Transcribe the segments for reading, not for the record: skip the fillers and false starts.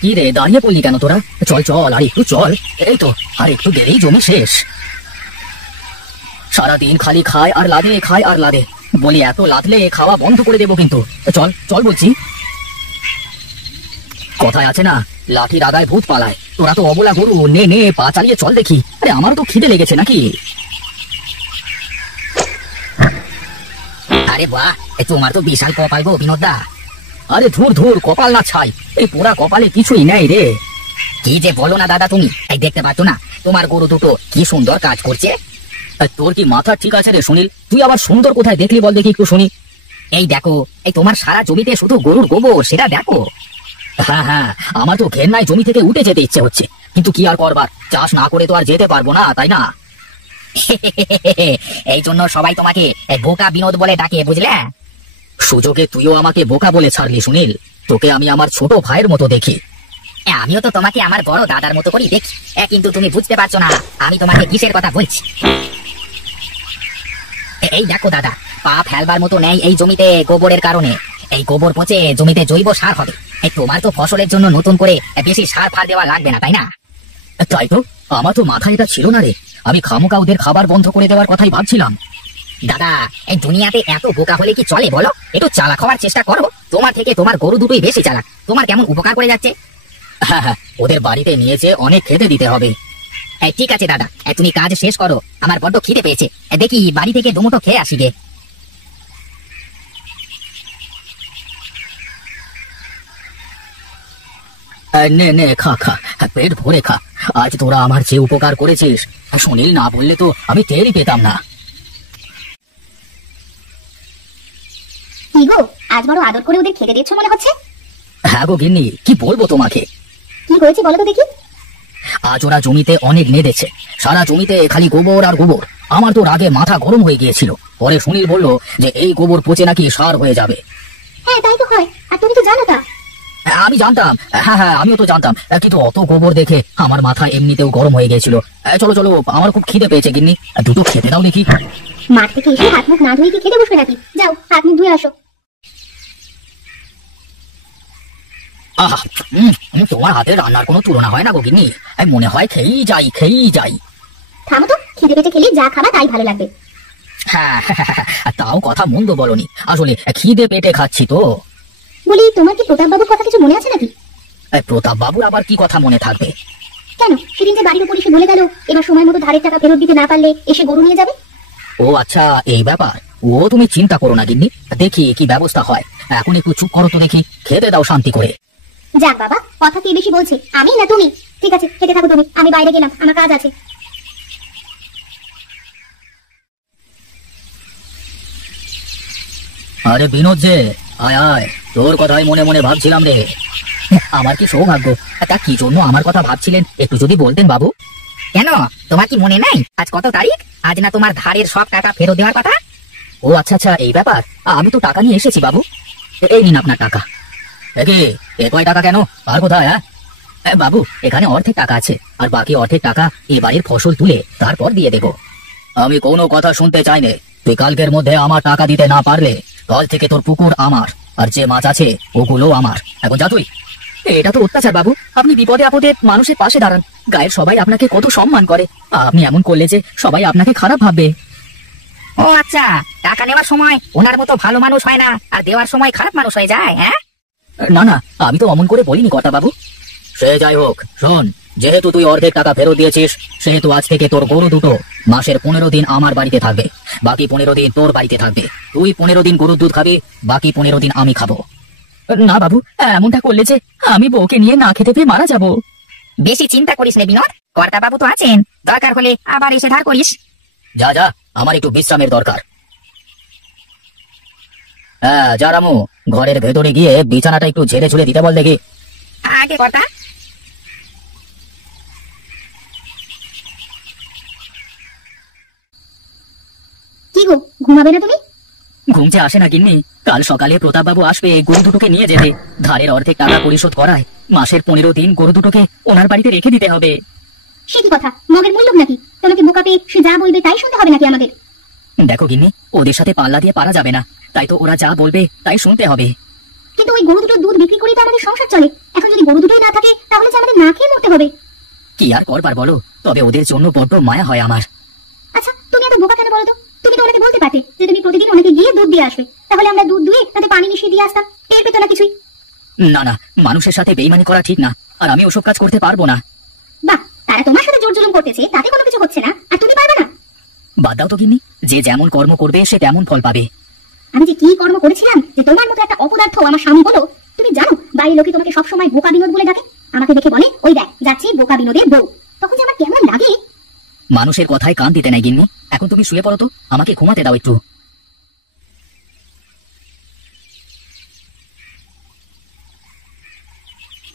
কি রে, দাঁড়িয়ে পড়লি কেন তোরা? চল চল, আর একটু চল। এই তো আর একটু গেলেই জমি শেষ। সারাদিন খালি খায় আর লাদে, খায় আর লাদে। বলি এত লাদলে খাওয়া বন্ধ করে দেবো কিন্তু। চল চল বলছি। কথায় আছে না, লাঠির আগায় ভূত পালায়। তোরা তো অবলা গরু, নে নে পা চালিয়ে চল দেখি। আরে আমারও তো খিদে লেগেছে নাকি। আরে বাহ, তোমার তো বিশাল কপাল গো বিনোদদা। আরে ধুর ধুর, কপাল না ছাই, এই পোড়া কপালে কিছুই নেই রে। কি যে বলো না দাদা তুমি, এই দেখতে পাচ্ছ না তোমার গরু দুটো কি সুন্দর কাজ করছে। তোর কি মাথা ঠিক আছে রে সুনীল? তুই আবার সুন্দর কোথায় দেখলি বল দেখি একটু শুনি। এই দেখো, এই তোমার সারা জমিতে শুধু গরুর গোবর, সেটা দেখো। হ্যাঁ হ্যাঁ, আমার তো ঘেন্নায় জমি থেকে উঠে যেতে ইচ্ছে হচ্ছে, কিন্তু কি আর করবার, চাষ না করে তো আর যেতে পারবো না, তাই না? এই জন্য সবাই তোমাকে বোকা বিনোদ বলে ডাকে, বুঝলে? সুযোগে তুইও আমাকে বোকা বলে ছাড়লি সুনীল। তোকে আমি আমার ছোট ভাইয়ের মতো দেখি। আমিও তো তোমাকে আমার বড় দাদার মতো করেই দেখি, কিন্তু তুমি বুঝতে পারছো না আমি তোমাকে কিসের কথা বলছি। এই দেখো দাদা, পা ফেলবার মতো নেই এই জমিতে গোবরের কারণে। এই গোবর পচে জমিতে জৈব সার হবে। এই তোমার তো ফসলের জন্য নতুন করে বেশি সার ফার দেওয়া লাগবে না, তাই না? তাই তো, আমার তো মাথায় এটা ছিল না রে। আমি খামোকা ওদের খাবার বন্ধ করে দেওয়ার কথাই ভাবছিলাম। দাদা, এই দুনিয়াতে এত বোকা হলে কি চলে বলো? একটু চালাক হওয়ার চেষ্টা করো। তোমার থেকে তোমার গরু দুটোই বেশি চালাক। তোমার কেমন উপকার করে যাচ্ছে। হ্যাঁ হ্যাঁ, ওদের বাড়িতে নিয়েছে, অনেক খেতে দিতে হবে। ঠিক আছে দাদা, তুমি কাজ শেষ করো, আমার বড্ড খিদে পেয়েছে। দেখি বাড়ি থেকে দুমুঠো খেয়ে আসি গে। নে নে, খা খা, পেট ভরে খা। আজ তোরা আমার যে উপকার করেছিস, সুনীল না বললে তো আমি টেরই পেতাম না। কি গো, আজ বড় আদর করে ওদের খেতে দিচ্ছ মনে হচ্ছে। হ্যাঁ গো গিন্নি, কি বলবো তোমাকে। কি হয়েছে বলো তো দেখি। আজ ওরা জমিতে অনেক নেড়েছে, সারা জমিতে খালি গোবর আর গোবর। আমার তো রাগে মাথা গরম হয়ে গিয়েছিল। পরে সুনীল বলল যে এই গোবর পচে নাকি সার হয়ে যাবে। হ্যাঁ তাই তো হয়, আর তুমি তো জানো তা। আমি জানতাম, হ্যাঁ হ্যাঁ আমিও তো জানতাম, কিন্তু অত গোবর দেখে আমার মাথা এমনিতেও গরম হয়ে গিয়েছিল। চলো চলো, আমার খুব খিদে পেয়েছে গিন্নি, দুটো খেতে দাও দেখি। মাঠ থেকে এসে হাত মুখ না ধুয়ে কি খেতে বসবে নাকি? যাও হাত মুখ ধুয়ে আসো। আহা, তোমার হাতে রান্নার কোনো তুলনা হয় না গো গিন্নি। মনে হয় খেয়েই যাই, খেয়েই যাই। থামো তো, খিদে পেটে খেলে যা খাবা তাই ভালো লাগবে। হ্যাঁ, তাও কথা মন্দ বলনি, আসলে খিদে পেটে খাচ্ছি তো। বলি, তোমার কি প্রতাপ বাবুর কথা কিছু মনে আছে নাকি? প্রতাপ বাবুর আবার কি কথা মনে থাকবে? কেন, সেদিন যে বাড়ির উপর এসে বলে গেল এবার সময় মতো ধারের টাকা ফেরত দিতে না পারলে এসে গরু নিয়ে যাবে। ও আচ্ছা, এই ব্যাপার। ও তুমি চিন্তা করো না গিন্নি, দেখি কি ব্যবস্থা হয়। এখন একটু চুপ করো তো দেখি, খেতে দাও শান্তি করে। যাক বাবা, কথা কে বেশি বলছে, আমি না তুমি? ঠিক আছে, খেতে থাকো তুমি, আমি বাইরে গেলাম, আমার কাজ আছে। আরে বিনোদ যে, আয় আয়, তোর কথাই মনে মনে ভাবছিলাম রে। আমার কি সৌভাগ্য। তা কি জন্য আমার কথা ভাবছিলেন একটু যদি বলতেন বাবু? কেন, তোমার কি মনে নাই আজ কত তারিখ? আজ না তোমার ধারের সব টাকা ফেরত দেওয়ার কথা। ও আচ্ছা আচ্ছা, এই ব্যাপার। আমি তো টাকা নিয়ে এসেছি বাবু, এই নিন আপনার টাকা। এ কয় টাকা কেন, আর কোথায়? হ্যাঁ বাবু, এখানে অর্ধেক টাকা আছে, আর বাকি অর্ধেক টাকা এবারের ফসল তুলে তারপর দিয়ে দেব। আমি কোনো কথা শুনতে চাই না। তুই কালকের মধ্যে আমার টাকা দিতে না পারলে কাল থেকে তোর পুকুর আমার, আর যে মাছ আছে ওগুলো আমার। এখন যা তুই। এটা তো অত্যাচার বাবু, আপনি বিপদে আপদে মানুষের পাশে দাঁড়ান, গায়ের সবাই আপনাকে কত সম্মান করে, আপনি এমন করলে যে সবাই আপনাকে খারাপ ভাববে। ও আচ্ছা, টাকা নেওয়ার সময় ওনার মতো ভালো মানুষ হয় না, আর দেওয়ার সময় খারাপ মানুষ হয়ে যায়? হ্যাঁ না না, আমি তো অমন করে বলিনি কর্তা বাবু। সে যাই হোক, শোন, যেহেতু তুই অর্ধেক টাকা ফেরত দিয়েছিস, সেহেতু আজ থেকে তোর গরু দুটো মাসের 15 দিন আমার বাড়িতে থাকবে, বাকি 15 দিন তোর বাড়িতে থাকবে। তুই 15 দিন গরুর দুধ খাবি, বাকি 15 দিন আমি খাবো। না বাবু, এমনটা করলে যে আমি বউকে নিয়ে না খেতে পেয়ে মারা যাব। বেশি চিন্তা করিস না বিনোদ, কর্তা বাবু তো আছেন, দরকার হলে আবার এসে ধার করিস। যা যা, আমার একটু বিশ্রামের দরকার। হ্যাঁ যা রামু, ঘরের ভেতরে গিয়ে বিছানাটা একটু ঝেড়ে ঝুড়ে দিতে বল দেখি। আগে কর্তা। কি গো, ঘুমাবে না তুমি? ঘুমছে আসে না গিন্নি, কাল সকালে প্রতাপ বাবু আসবে গরু দুটোকে নিয়ে যেতে। ধারের অর্ধেক টাকা পরিশোধ করায় মাসের 15 দিন গরু দুটোকে ওনার বাড়িতে রেখে দিতে হবে। সে কি কথা, মগের মূল্য নাকি? তোমাকে বোকা পেয়ে সে যা বলবে তাই শুনতে হবে নাকি আমাদের? দেখো গিন্নি, ওদের সাথে পাল্লা দিয়ে পারা যাবে না, তাই তো ওরা যা বলবে তাই শুনতে হবে। কিন্তু ওই গরু দুটোর দুধ বিক্রি করে তো আমাদের সংসার চলে, এখন যদি যদি গরু দুটোই না থাকে তাহলে যে আমাদের না খেয়ে মরতে হবে। কি আর করবার বলো, তবে ওদের জন্য বড্ড মায়া হয় আমার। আচ্ছা তুমি এত বোকা কেন বলো তো? তুমি তো ওনাকে বলতে পারতে যে তুমি প্রতিদিন ওনাকে গিয়ে দুধ দিয়ে আসবে, তাহলে আমরা দুধ দুয়ে তাতে পানি মিশিয়ে দিয়ে আসতাম, টের পেতো না কিছুই। না না, মানুষের সাথে বেইমানি করা ঠিক না, আর আমি ওসব কাজ করতে পারবো না। বাহ, তারা তোমার সাথে জোর জুলুম করতেছে, তাতে কোনো কিছু হচ্ছে না, আর তুমি পারবে না? বাদ দাও তো গিন্নি, যে যেমন কর্ম করবে সে তেমন ফল পাবে। আমি যে কি কর্ম করেছিলাম যে তোমার মতো একটা অপদার্থ আমার স্বামী হলো? তুমি জানো বাড়ির লোকে তোমাকে সবসময় বোকা বিনোদ বলে ডাকে। আমাকে দেখে বলে, ওই দেখ যাচ্ছি বোকা বিনোদের বউ। তখন যে আমার কেমন লাগে। মানুষের কথায় কান দিতে নাই গিন্নি, এখন তুমি শুয়ে পড়ো তো, আমাকে ঘুমাতে দাও একটু।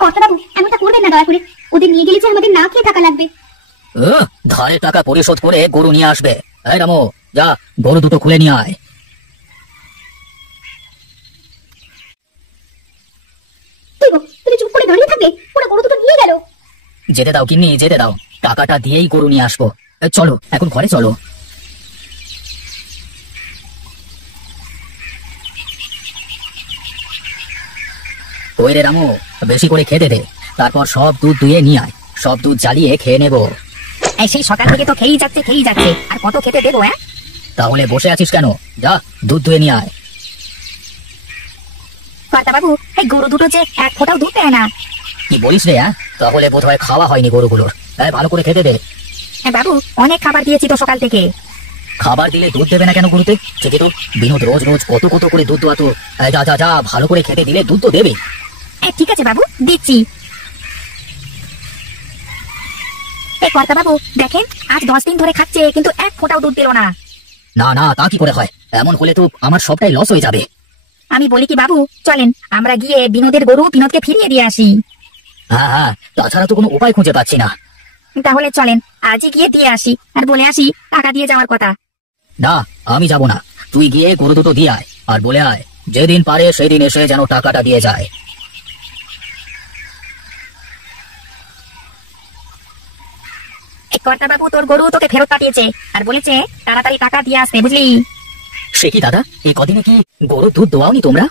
কর্তাবাবু এমনটা করবেন না দয়া করে, ওদের নিয়ে গেলে যে আমাদের না খেয়ে থাকা লাগবে। ধারের টাকা পরিশোধ করে গরু নিয়ে আসবে। এই রামু, যা গরু দুটো খুলে নিয়ে আয়। কি গো, তুমি চুপ করে দাঁড়িয়ে থাকবে? পুরো গরু দুটো নিয়ে গেল। যেতে দাও গিন্নি, যেতে দাও, টাকাটা দিয়েই গরু নিয়ে আসবো। চলো এখন ঘরে চলো। ওই রে রামু, বেশি করে খেতে দে, তারপর সব দুধ দুয়ে নিয়ে আয়, সব দুধ জ্বালিয়ে খেয়ে নেবো। সেই সকাল থেকে তো খেয়েই যাচ্ছে, আর কত খেতে দেবো? তাহলে বসে আছিস কেন? যা দুধ দুয়ে নিয়ে আয়। কর্তাবাবু, এই গরু দুটো যে এক ফোঁটাও দুধ দেয় না। কি বলিস রে? তাহলে বোধহয় খাওয়া হয়নি গরুগুলোর। ভালো করে খেতে দে। বাবু, অনেক খাবার দিয়েছি তো সকাল থেকে। খাবার দিলে দুধ দেবে না কেন গরুতে? ঠিকই তো, বিনোদ রোজ রোজ কত কত করে দুধ দোয়াতো। যা যা যা, ভালো করে খেতে দিলে দুধ তো দেবে। ঠিক আছে বাবু, দিচ্ছি। এই কর্তাবাবু দেখেন, আজ 10 দিন ধরে খাচ্ছে কিন্তু এক ফোঁটাও দুধ দিল না। না না, তা কি করে হয়? এমন হলে তো আমার সবটাই লস হয়ে যাবে। আমি বলি কি বাবু, চলেন আমরা গিয়ে বিনোদের গরু বিনোদকে ফিরিয়ে দিয়ে আসি। হ্যাঁ হ্যাঁ, তাছাড়া তো কোনো উপায় খুঁজে পাচ্ছি না। তাহলে চলেন আজই গিয়ে দিয়ে আসি, আর বলে আসি টাকা দিয়ে যাওয়ার কথা। না, আমি যাব না, তুই গিয়ে গরু দুটো দিয়ে আয়, আর বলে আয় যেদিন পারে সেদিন এসে যেন টাকাটা দিয়ে যায়। কর্তাবাবু, তোর গরু তোকে ফেরত পাঠিয়েছে আর বলেছে তাড়াতাড়ি টাকা দিয়ে আসতে, বুঝলি? সে কি দাদা, এই কদিনে কি গরুর দুধ দোয়াওনি তোমরা?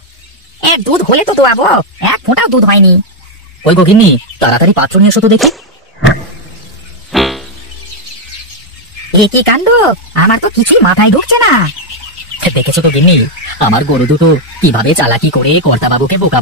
দুধ হলে তো দোয়াবো, এক ফোঁটাও দুধ হয়নি। ওই গো গিন্নি, তাড়াতাড়ি পাত্র নিয়ে এসো তো দেখি। এ কি কাণ্ড, আমার তো কিছুই মাথায় ঢুকছে না। দেখেছো তো গিন্নি, আমার গরু দুটো কিভাবে চালাকি করে কর্তাবাবুকে বোকা